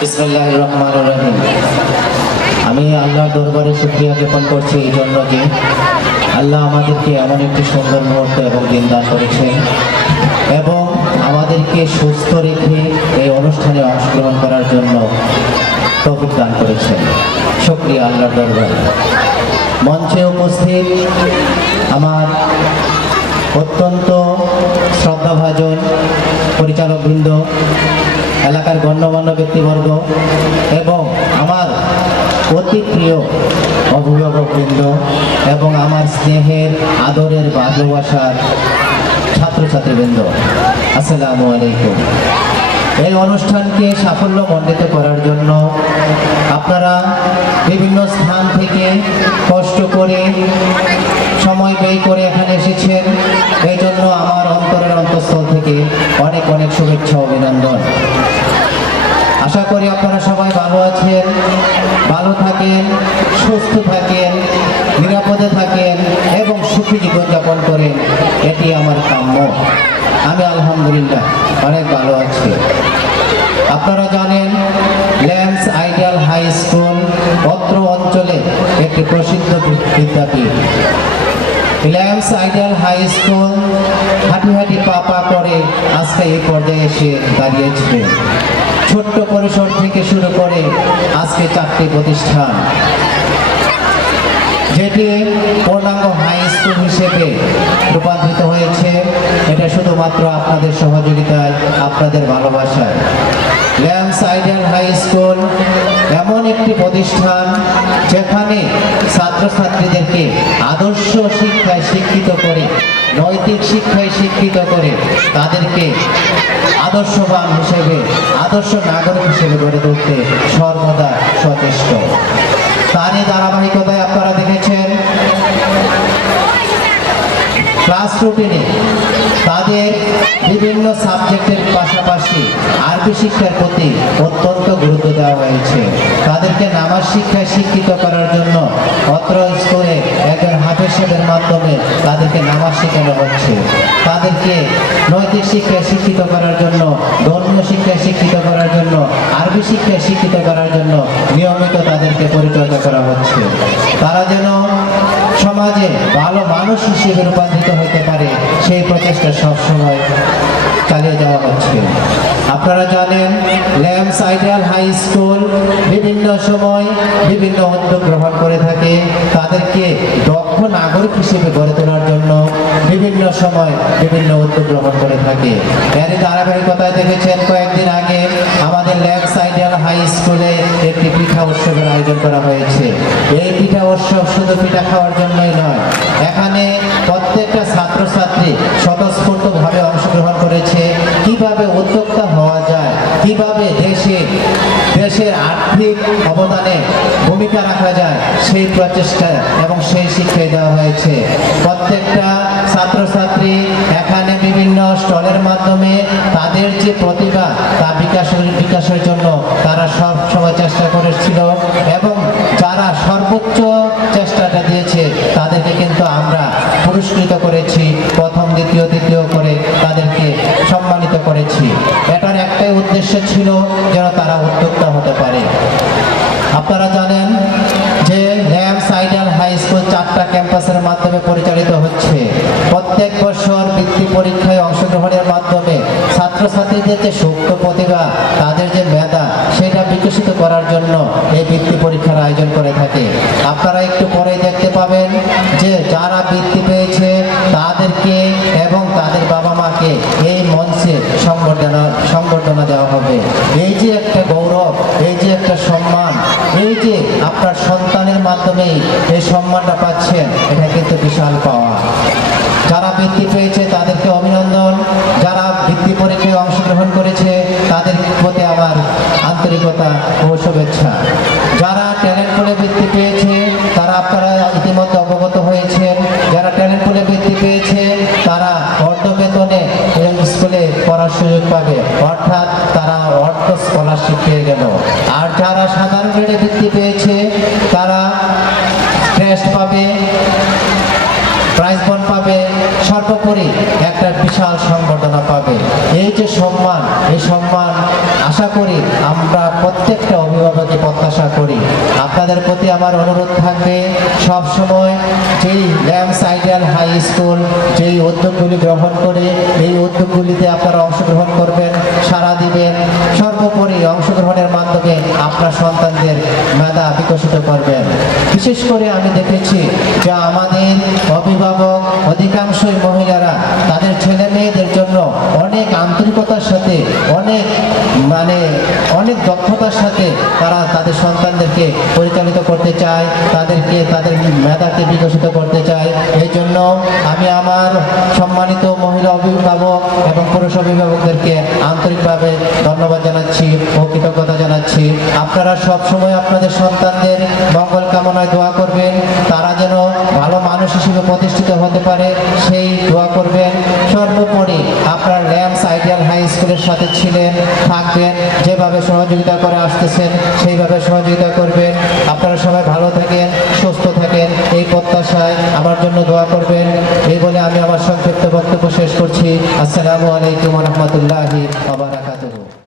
বিসমিল্লাহির রহমানির রহিম। আমি আল্লাহর দরবারে শুকরিয়া জ্ঞাপন করছি এই জন্য যে আল্লাহ আমাদেরকে এমন একটি সুন্দর মুহূর্ত এবং দিন দান করেছেন এবং আমাদেরকে সুস্থ রেখে এই অনুষ্ঠানে অংশগ্রহণ করার জন্য তৌফিক দান করেছেন। শুকরিয়া আল্লাহর দরবারে। মঞ্চে উপস্থিত আমার অত্যন্ত শ্রদ্ধাভাজন পরিচালকবৃন্দ, এলাকার গণ্যমান্য ব্যক্তিবর্গ এবং আমার অতি প্রিয় অভিভাবকবৃন্দ এবং আমার স্নেহের আদরের ভালোবাসার ছাত্রছাত্রীবৃন্দ, আসসালামু আলাইকুম। এই অনুষ্ঠানকে সাফল্যমণ্ডিত করার জন্য আপনারা বিভিন্ন স্থান থেকে কষ্ট করে সময় ব্যয় করে এখানে এসেছেন। এই জন্য আমার অন্তরের অন্তঃস্থল থেকে অনেক অনেক শুভেচ্ছা অভিনন্দন। আশা করি আপনারা সবাই ভালো আছেন, ভালো থাকেন, সুস্থ থাকেন, নিরাপদে থাকেন এবং সুখী জীবনযাপন করেন, এটি আমার কাম্য। আমি আলহামদুলিল্লাহ অনেক ভালো আছি। আপনারা জানেন ল্যান্স আইডিয়াল হাই স্কুল অত্র অঞ্চলে একটি প্রসিদ্ধ বিদ্যাপীঠ। ল্যান্স আইডিয়াল হাই স্কুল হাঁটি হাঁটি পা করে আজকে এই পর্যায়ে এসে দাঁড়িয়েছে। ছোট্ট পরিসর থেকে শুরু করে আজকে 4টি প্রতিষ্ঠান, যেটি পূর্ণাঙ্গ হাই স্কুল হিসেবে রূপান্তরিত হয়েছে। এটা শুধুমাত্র আপনাদের সহযোগিতায়, আপনাদের ভালোবাসায়। ল্যান্স আইডিয়াল হাই স্কুল এমন একটি প্রতিষ্ঠান যেখানে ছাত্রছাত্রীদেরকে আদর্শ শিক্ষায় শিক্ষিত করে, নৈতিক শিক্ষায় শিক্ষিত করে তাদেরকে আদর্শবান হিসেবে, আদর্শ নাগরিক হিসেবে গড়ে তুলতে সর্বদা সচেষ্ট। তারই ধারাবাহিকতায় আপনারা দেখেছেন ক্লাস রুটিনে তাদের বিভিন্ন সাবজেক্টের পাশাপাশি আরবি শিক্ষার প্রতি অত্যন্ত গুরুত্ব দেওয়া হয়েছে। তাদেরকে নামাজ শিক্ষায় শিক্ষিত করার জন্য অত্র স্কুলে একজন হাফেজ সাহেবের মাধ্যমে তাদেরকে নামাজ শেখানো হচ্ছে। তাদেরকে নৈতিক শিক্ষায় শিক্ষিত করার জন্য, ধর্মীয় শিক্ষায় শিক্ষিত করার জন্য, আরবি শিক্ষায় শিক্ষিত করার জন্য নিয়মিত তাদেরকে পরিচর্যা করা হচ্ছে। তারা যেন সমাজে ভালো মানুষ হিসেবে রূপান্তরিত হতে পারে, সেই প্রচেষ্টা সবসময় চালিয়ে যাওয়া হচ্ছে। আপনারা জানেন ল্যান্স আইডিয়াল হাই স্কুল বিভিন্ন সময় বিভিন্ন উদ্যোগ গ্রহণ করে থাকে তাদেরকে দক্ষ নাগরিক হিসেবে গড়ে তোলার জন্য। বিভিন্ন সময় বিভিন্ন উদ্যোগ গ্রহণ করে থাকে। এরই ধারাবাহিকতায় দেখেছেন কয়েকদিন আগে আমাদের ল্যান্স আইডিয়াল হাই স্কুলে একটি পিঠা উৎসবের আয়োজন করা হয়েছে। এই পিঠা উৎসব শুধু পিঠা খাওয়ার জন্যই নয়, এখানে প্রত্যেকটা ছাত্রছাত্রী স্বতঃস্ফূর্তভাবে অংশগ্রহণ করেছে। কিভাবে উদ্যোক্তা হওয়া যায়, কিভাবে দেশের আর্থিক অবদানে ভূমিকা রাখা যায়, সেই প্রচেষ্টা এবং সেই শিক্ষাই দেওয়া হয়েছে। প্রত্যেকটা ছাত্রছাত্রী এখানে বিভিন্ন স্টলের মাধ্যমে তাদের যে প্রতিভা তা বিকাশের জন্য তারা সব সময় চেষ্টা করেছিল এবং যারা সর্বোচ্চ চেষ্টাটা দিয়েছে তাদেরকে কিন্তু আমরা পুরস্কৃত করেছি। প্রথম, দ্বিতীয়, তৃতীয় করে তাদেরকে সম্মানিত করেছি। এটার একটাই উদ্দেশ্য ছিল যেন তারা উদ্যোক্তা হতে পারে। আপনারা জানেন যে ল্যান্স আইডিয়াল হাই স্কুল 4টা ক্যাম্পাসের মাধ্যমে পরিচালিত হচ্ছে। প্রত্যেক বছর বৃত্তি পরীক্ষায় অংশগ্রহণের মাধ্যমে ছাত্রছাত্রীদের যে সুপ্ত প্রতিভা, তাদের যে মেধা, সেটা বিকশিত করার জন্য এই বৃত্তি পরীক্ষার আয়োজন করে থাকে। আপনারা একটু পরেই দেখতে পাবেন যে যারা বৃত্তি পেয়েছে তাদেরকে এবং তাদের বাবা মাকে এই মঞ্চে সংবর্ধনা দেওয়া হবে। এই যে একটা গৌরব, এই যে একটা সম্মান, এই যে আপনার সন্তানের মাধ্যমেই এই সম্মানটা পাচ্ছেন, এটা কিন্তু বিশাল পাওয়া। যারা বৃত্তি পেয়েছে তাদেরকে অভিনন্দন। যারা বৃত্তি পরীক্ষায় অংশগ্রহণ করেছে তাদের প্রতি আমার আন্তরিকতা ও শুভেচ্ছা। যারা ট্যালেন্ট পুলে বৃত্তি পেয়েছে তারা আপনারা ইতিমধ্যে অবগত হয়েছেন। যারা ট্যালেন্ট পুলে বৃত্তি পেয়েছে তারা অর্ধ বেতনে স্কুলে পড়ার সুযোগ পাবে, অর্থাৎ তারা অর্ধ স্কলারশিপ পেয়ে গেল। আর যারা সাধারণ গ্রেডে বৃত্তি পেয়েছে তারা টেস্ট পাবে, প্রাইজ বন্ড পাবে, সর্বোপরি একটা বিশাল সংবর্ধনা পাবে। এই যে সম্মান, এই সম্মান আশা করি, আমরা প্রত্যেকটা অভিভাবকই প্রত্যাশা করি। আপনাদের প্রতি আমার অনুরোধ থাকবে সব সময় যেই ল্যাম্পস আইডিয়াল হাই স্কুল যেই উদ্যোগগুলি গ্রহণ করে এই উদ্যোগগুলিতে আপনারা অংশগ্রহণ করবেন, সাড়া দিবেন, সর্বোপরি অংশগ্রহণের মাধ্যমে আপনার সন্তানদের মেধা বিকশিত করবেন। বিশেষ করে আমি দেখেছি যে আমাদের অভিভাবক অধিকাংশই মহিলারা তাদের ছেলে মেয়েদের জন্য অনেক আন্তরিকতার সাথে অনেক দক্ষতার সাথে তারা তাদের সন্তানদেরকে পরিচালিত করতে চায়, তাদের মেধাকে বিকশিত করতে চায়। এই জন্য আমি আমার সম্মানিত মহিলা অভিভাবক এবং পুরুষ অভিভাবকদেরকে আন্তরিকভাবে ধন্যবাদ জানাচ্ছি ও কৃতজ্ঞতা জানাচ্ছি। আপনারা সব সময় আপনাদের সন্তানদের মঙ্গল কামনায় দোয়া করবেন, তারা যেন ভালো মানুষ হিসেবে প্রতিষ্ঠিত হতে পারে সেই দোয়া করবেন। সর্বোপরি আপনারা ল্যাম্পস আইডিয়াল হাই স্কুলের সাথে ছিলেন, থাকবেন, যেভাবে সহযোগিতা করে আসতেছেন সেইভাবে সহযোগিতা করবেন। আপনারা সবাই ভালো থাকেন, সুস্থ থাকেন, এই প্রত্যাশায় আমার জন্য দোয়া করবেন। এই বলে আমি আমার সংক্ষিপ্ত বক্তব্য শেষ করছি। আসসালামু আলাইকুম ওয়া রাহমাতুল্লাহি ওয়া বারাকাতুহু।